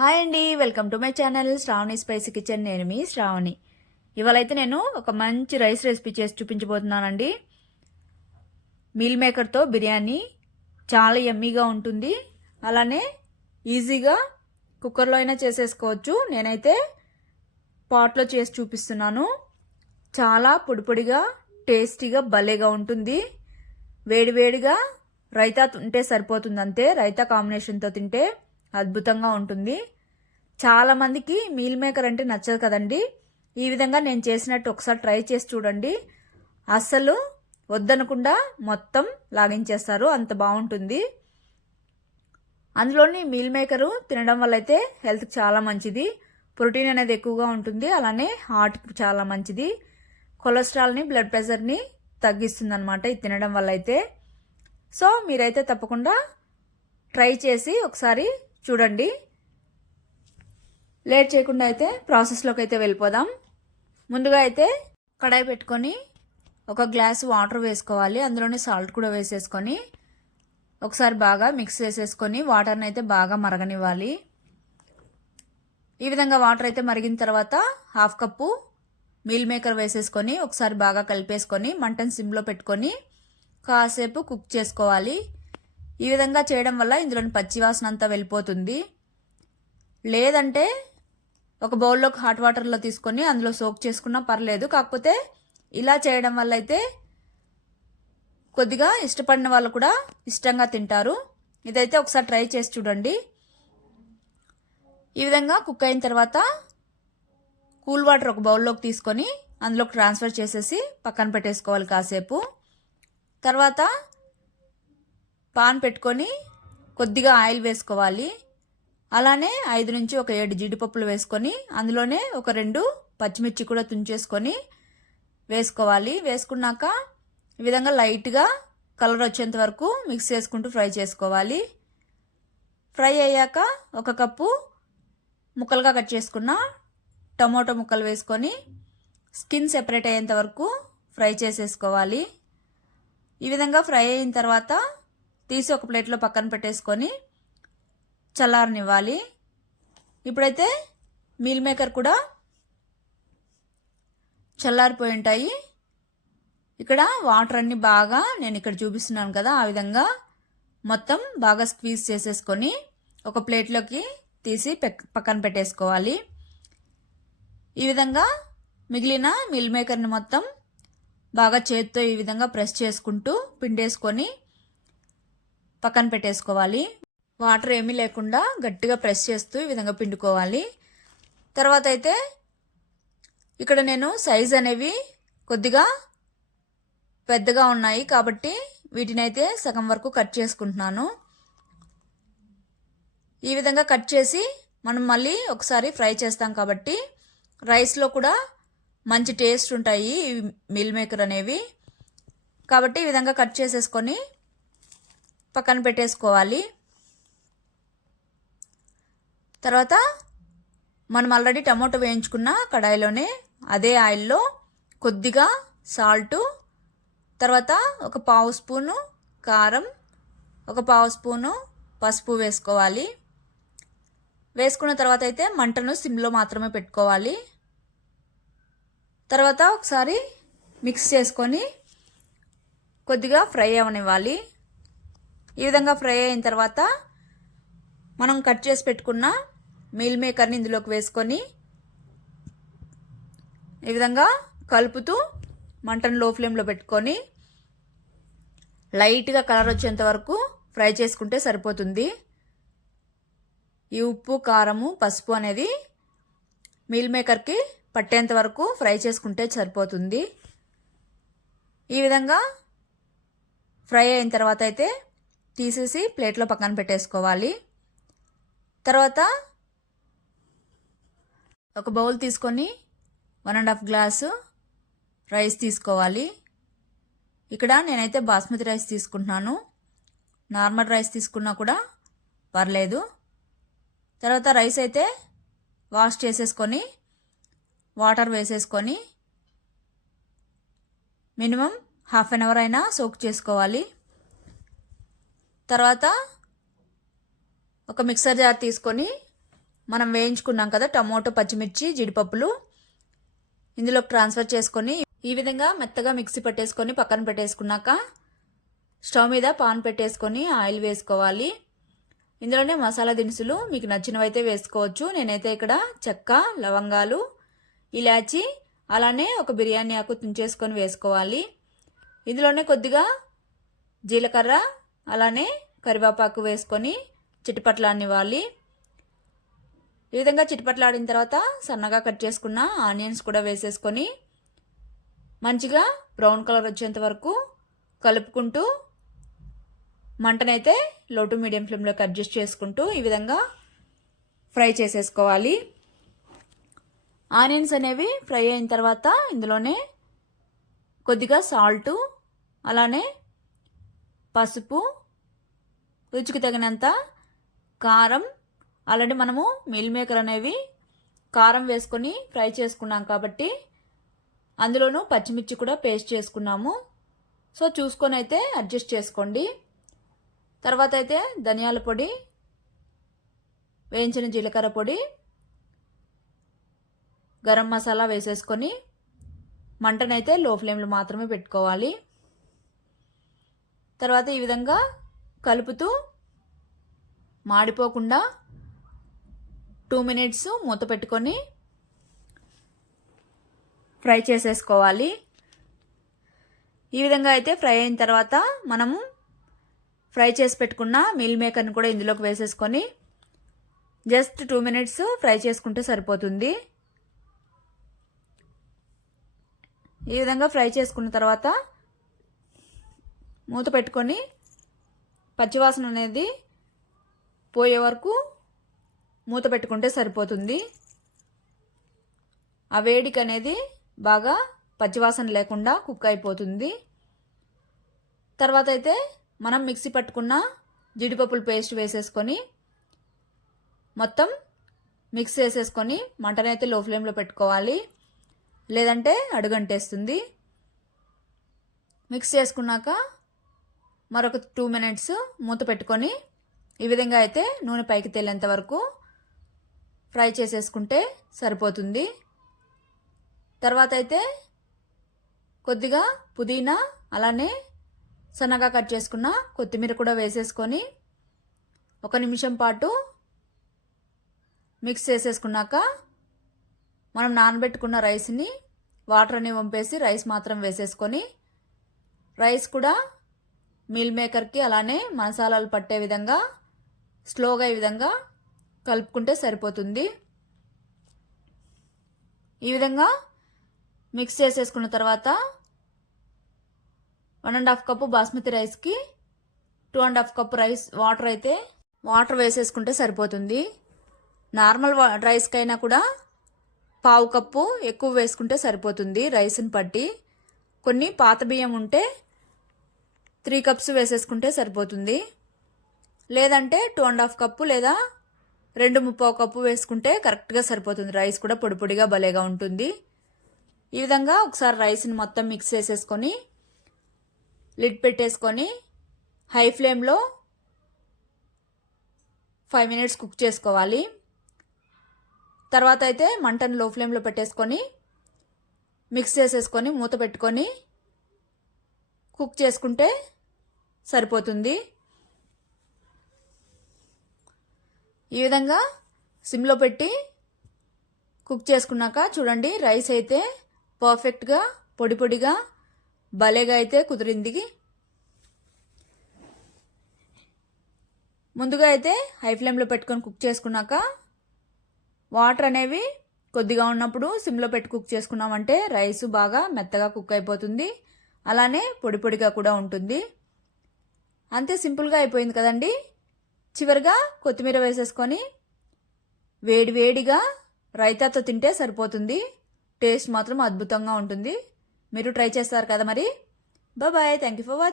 Hi అండి, welcome to my channel Shravani spicy kitchen. నేను మీ శ్రావణి. ఇవాళైతే నేను ఒక మంచి రైస్ రెసిపీ చేసి చూపించబోతున్నానండి. మీల్ మేకర్తో బిర్యానీ చాలా యమ్మీగా ఉంటుంది. అలానే ఈజీగా కుక్కర్లో అయినా చేసేసుకోవచ్చు. నేనైతే పాట్లో చేసి చూపిస్తున్నాను. చాలా పొడిగా టేస్టీగా భలేగా ఉంటుంది. వేడివేడిగా రైతా తింటే సరిపోతుంది అంతే. రైతా కాంబినేషన్తో తింటే అద్భుతంగా ఉంటుంది. చాలామందికి మీల్ మేకర్ అంటే నచ్చదు కదండి. ఈ విధంగా నేను చేసినట్టు ఒకసారి ట్రై చేసి చూడండి. అస్సలు వద్దనకుండా మొత్తం లాగించేస్తారు, అంత బాగుంటుంది. అందులోని మీల్ మేకరు తినడం వల్ల అయితే హెల్త్కి చాలా మంచిది. ప్రోటీన్ అనేది ఎక్కువగా ఉంటుంది. అలానే హార్ట్కి చాలా మంచిది. కొలెస్ట్రాల్ని, బ్లడ్ ప్రెషర్ని తగ్గిస్తుంది అనమాట ఇది తినడం వల్ల అయితే. సో మీరైతే తప్పకుండా ట్రై చేసి ఒకసారి చూడండి. లేట్ చేయకుండా అయితే ప్రాసెస్లోకి అయితే వెళ్ళిపోదాం. ముందుగా అయితే కడాయి పెట్టుకొని ఒక గ్లాసు వాటర్ వేసుకోవాలి. అందులోనే సాల్ట్ కూడా వేసేసుకొని ఒకసారి బాగా మిక్స్ చేసేసుకొని వాటర్ని అయితే బాగా మరగనివ్వాలి. ఈ విధంగా వాటర్ అయితే మరిగిన తర్వాత హాఫ్ కప్పు మీల్ మేకర్ వేసేసుకొని ఒకసారి బాగా కలిపేసుకొని మంటను సిమ్లో పెట్టుకొని కాసేపు కుక్ చేసుకోవాలి. ఈ విధంగా చేయడం వల్ల ఇందులోని పచ్చివాసన అంతా వెళ్ళిపోతుంది. లేదంటే ఒక బౌల్లోకి హాట్ వాటర్లో తీసుకొని అందులో సోక్ చేసుకున్నా పర్లేదు. కాకపోతే ఇలా చేయడం వల్ల అయితే కొద్దిగా ఇష్టపడిన వాళ్ళు కూడా ఇష్టంగా తింటారు. ఇదైతే ఒకసారి ట్రై చేసి చూడండి. ఈ విధంగా కుక్ అయిన తర్వాత కూల్ వాటర్ ఒక బౌల్లోకి తీసుకొని అందులోకి ట్రాన్స్ఫర్ చేసేసి పక్కన పెట్టేసుకోవాలి కాసేపు. తర్వాత పాన్ పెట్టుకొని కొద్దిగా ఆయిల్ వేసుకోవాలి. అలానే 5 నుంచి ఒక 7 జీడిపప్పులు వేసుకొని అందులోనే ఒక 2 పచ్చిమిర్చి కూడా తుంచేసుకొని వేసుకోవాలి. వేసుకున్నాక ఈ విధంగా లైట్గా కలర్ వచ్చేంత వరకు మిక్స్ చేసుకుంటూ ఫ్రై చేసుకోవాలి. ఫ్రై అయ్యాక ఒక కప్పు ముక్కలుగా కట్ చేసుకున్న టమోటో ముక్కలు వేసుకొని స్కిన్ సెపరేట్ అయ్యేంత వరకు ఫ్రై చేసేసుకోవాలి. ఈ విధంగా ఫ్రై అయిన తర్వాత తీసి ఒక ప్లేట్లో పక్కన పెట్టేసుకొని చల్లారనివ్వాలి. ఇప్పుడైతే మీల్ మేకర్ కూడా చల్లారిపోయి ఉంటాయి. ఇక్కడ వాటర్ అన్ని బాగా నేను ఇక్కడ చూపిస్తున్నాను కదా, ఆ విధంగా మొత్తం బాగా స్క్వీజ్ చేసేసుకొని ఒక ప్లేట్లోకి తీసి పక్కన పెట్టేసుకోవాలి. ఈ విధంగా మిగిలిన మీల్ మేకర్ని మొత్తం బాగా చేత్తో ఈ విధంగా ప్రెస్ చేసుకుంటూ పిండేసుకొని పక్కన పెట్టేసుకోవాలి. వాటర్ ఏమీ లేకుండా గట్టిగా ప్రెస్ చేస్తూ ఈ విధంగా పిండుకోవాలి. తర్వాత అయితే ఇక్కడ నేను సైజ్ అనేవి కొద్దిగా పెద్దగా ఉన్నాయి కాబట్టి వీటిని అయితే సగం వరకు కట్ చేసుకుంటున్నాను. ఈ విధంగా కట్ చేసి మనం మళ్ళీ ఒకసారి ఫ్రై చేస్తాం కాబట్టి రైస్లో కూడా మంచి టేస్ట్ ఉంటాయి ఈ మీల్ మేకర్ అనేవి. కాబట్టి ఈ విధంగా కట్ చేసేసుకొని పక్కన పెట్టేసుకోవాలి. తర్వాత మనం ఆల్రెడీ టమాటో వేయించుకున్న కడాయిలోనే అదే ఆయిల్లో కొద్దిగా సాల్టు, తర్వాత ఒక పావు స్పూను కారం, ఒక పావు స్పూను పసుపు వేసుకోవాలి. వేసుకున్న తర్వాత అయితే మంటను సిమ్లో మాత్రమే పెట్టుకోవాలి. తర్వాత ఒకసారి మిక్స్ చేసుకొని కొద్దిగా ఫ్రై అవనివ్వాలి. ఈ విధంగా ఫ్రై అయిన తర్వాత మనం కట్ చేసి పెట్టుకున్న మీల్ మేకర్ని ఇందులోకి వేసుకొని ఈ విధంగా కలుపుతూ మంటను లో ఫ్లేమ్లో పెట్టుకొని లైట్గా కలర్ వచ్చేంత వరకు ఫ్రై చేసుకుంటే సరిపోతుంది. ఈ ఉప్పు, కారము, పసుపు అనేది మీల్ మేకర్కి పట్టేంత వరకు ఫ్రై చేసుకుంటే సరిపోతుంది. ఈ విధంగా ఫ్రై అయిన తర్వాత అయితే తీసేసి ప్లేట్లో పక్కన పెట్టేసుకోవాలి. తర్వాత ఒక బౌల్ తీసుకొని 1.5 గ్లాసు రైస్ తీసుకోవాలి. ఇక్కడ నేనైతే బాస్మతి రైస్ తీసుకుంటున్నాను. నార్మల్ రైస్ తీసుకున్నా కూడా పర్లేదు. తర్వాత రైస్ అయితే వాష్ చేసేసుకొని వాటర్ వేసేసుకొని మినిమం హాఫ్ అన్ అవర్ అయినా సోక్ చేసుకోవాలి. తర్వాత ఒక మిక్సర్ జార్ తీసుకొని మనం వేయించుకున్నాం కదా టమోటో, పచ్చిమిర్చి, జీడిపప్పులు ఇందులోకి ట్రాన్స్ఫర్ చేసుకొని ఈ విధంగా మెత్తగా మిక్సీ పట్టేసుకొని పక్కన పెట్టేసుకున్నాక స్టవ్ మీద పాన్ పెట్టేసుకొని ఆయిల్ వేసుకోవాలి. ఇందులోనే మసాలా దినుసులు మీకు నచ్చినవైతే వేసుకోవచ్చు. నేనైతే ఇక్కడ చెక్క, లవంగాలు, ఇలాచి అలానే ఒక బిర్యానీ ఆకు తుంచేసుకొని వేసుకోవాలి. ఇందులోనే కొద్దిగా జీలకర్ర అలానే కరివేపాకు వేసుకొని చిటపట్లాడనివ్వాలి. ఈ విధంగా చిటపట్లాడిన తర్వాత సన్నగా కట్ చేసుకున్న ఆనియన్స్ కూడా వేసేసుకొని మంచిగా బ్రౌన్ కలర్ వచ్చేంత వరకు కలుపుకుంటూ మంటనైతే లో టు మీడియం ఫ్లేమ్లోకి అడ్జస్ట్ చేసుకుంటూ ఈ విధంగా ఫ్రై చేసేసుకోవాలి. ఆనియన్స్ అనేవి ఫ్రై అయిన తర్వాత ఇందులోనే కొద్దిగా సాల్టు అలానే పసుపు, రుచికి తగినంత కారం, ఆల్రెడీ మనము మీల్ మేకర్ అనేవి కారం వేసుకొని ఫ్రై చేసుకున్నాం కాబట్టి అందులోనూ పచ్చిమిర్చి కూడా పేస్ట్ చేసుకున్నాము. సో చూసుకొని అయితే అడ్జస్ట్ చేసుకోండి. తర్వాత అయితే ధనియాల పొడి, వేయించిన జీలకర్ర పొడి, గరం మసాలా వేసేసుకొని మంటనైతే లో ఫ్లేమ్లో మాత్రమే పెట్టుకోవాలి. తర్వాత ఈ విధంగా కలుపుతూ మాడిపోకుండా 2 మినిట్స్ మూత పెట్టుకొని ఫ్రై చేసేసుకోవాలి. ఈ విధంగా అయితే ఫ్రై అయిన తర్వాత మనము ఫ్రై చేసి పెట్టుకున్న మీల్ మేకర్ని కూడా ఇందులోకి వేసేసుకొని జస్ట్ 2 మినిట్స్ ఫ్రై చేసుకుంటే సరిపోతుంది. ఈ విధంగా ఫ్రై చేసుకున్న తర్వాత మూత పెట్టుకొని పచ్చివాసన అనేది పోయే వరకు మూత పెట్టుకుంటే సరిపోతుంది. ఆ వేడికి అనేది బాగా పచ్చివాసన లేకుండా కుక్ అయిపోతుంది. తర్వాత అయితే మనం మిక్సీ పట్టుకున్న జీడిపప్పుల పేస్ట్ వేసేసుకొని మొత్తం మిక్స్ చేసేసుకొని మంటనైతే లో ఫ్లేమ్లో పెట్టుకోవాలి, లేదంటే అడుగంటేస్తుంది. మిక్స్ చేసుకున్నాక మరొక 2 మినిట్స్ మూత పెట్టుకొని ఈ విధంగా అయితే నూనె పైకి తేలేంత వరకు ఫ్రై చేసేసుకుంటే సరిపోతుంది. తర్వాత అయితే కొద్దిగా పుదీనా అలానే సన్నగా కట్ చేసుకున్న కొత్తిమీర కూడా వేసేసుకొని 1 నిమిషం పాటు మిక్స్ చేసేసుకున్నాక మనం నానబెట్టుకున్న రైస్ని వాటర్ అని వంపేసి రైస్ మాత్రం వేసేసుకొని రైస్ కూడా మీల్ మేకర్కి అలానే మసాలాలు పట్టే విధంగా స్లోగా ఈ విధంగా కలుపుకుంటే సరిపోతుంది. ఈ విధంగా మిక్స్ చేసేసుకున్న తర్వాత 1.5 కప్పు బాస్మతి రైస్కి 2.5 కప్పు వాటర్ వేసేసుకుంటే సరిపోతుంది. నార్మల్ రైస్కైనా కూడా 1/2 కప్పు ఎక్కువ వేసుకుంటే సరిపోతుంది రైస్ని పట్టి. కొన్ని పాత బియ్యం ఉంటే 3 కప్స్ వేసేసుకుంటే సరిపోతుంది. లేదంటే 2.5 కప్పు లేదా 2.75 కప్పు వేసుకుంటే కరెక్ట్గా సరిపోతుంది. రైస్ కూడా పొడి పొడిగా భలేగా ఉంటుంది. ఈ విధంగా ఒకసారి రైస్ని మొత్తం మిక్స్ చేసేసుకొని లిడ్ పెట్టేసుకొని హై ఫ్లేమ్లో 5 మినిట్స్ కుక్ చేసుకోవాలి. తర్వాత అయితే మంటను లో ఫ్లేమ్లో పెట్టేసుకొని మిక్స్ చేసేసుకొని మూత పెట్టుకొని కుక్ చేసుకుంటే సరిపోతుంది. ఈ విధంగా సిమ్లో పెట్టి కుక్ చేసుకున్నాక చూడండి రైస్ అయితే పర్ఫెక్ట్గా పొడి పొడిగా భలేగా అయితే కుదిరింది. ముందుగా అయితే హై ఫ్లేమ్లో పెట్టుకొని కుక్ చేసుకున్నాక వాటర్ అనేవి కొద్దిగా ఉన్నప్పుడు సిమ్లో పెట్టి కుక్ చేసుకున్నామంటే రైస్ బాగా మెత్తగా కుక్ అయిపోతుంది, అలానే పొడి పొడిగా కూడా ఉంటుంది. అంతే, సింపుల్గా అయిపోయింది కదండి. చివరిగా కొత్తిమీర వేసేసుకొని వేడి వేడిగా రైతాతో తింటే సరిపోతుంది. టేస్ట్ మాత్రం అద్భుతంగా ఉంటుంది. మీరు ట్రై చేస్తారు కదా మరి. Bye, thank you for watching.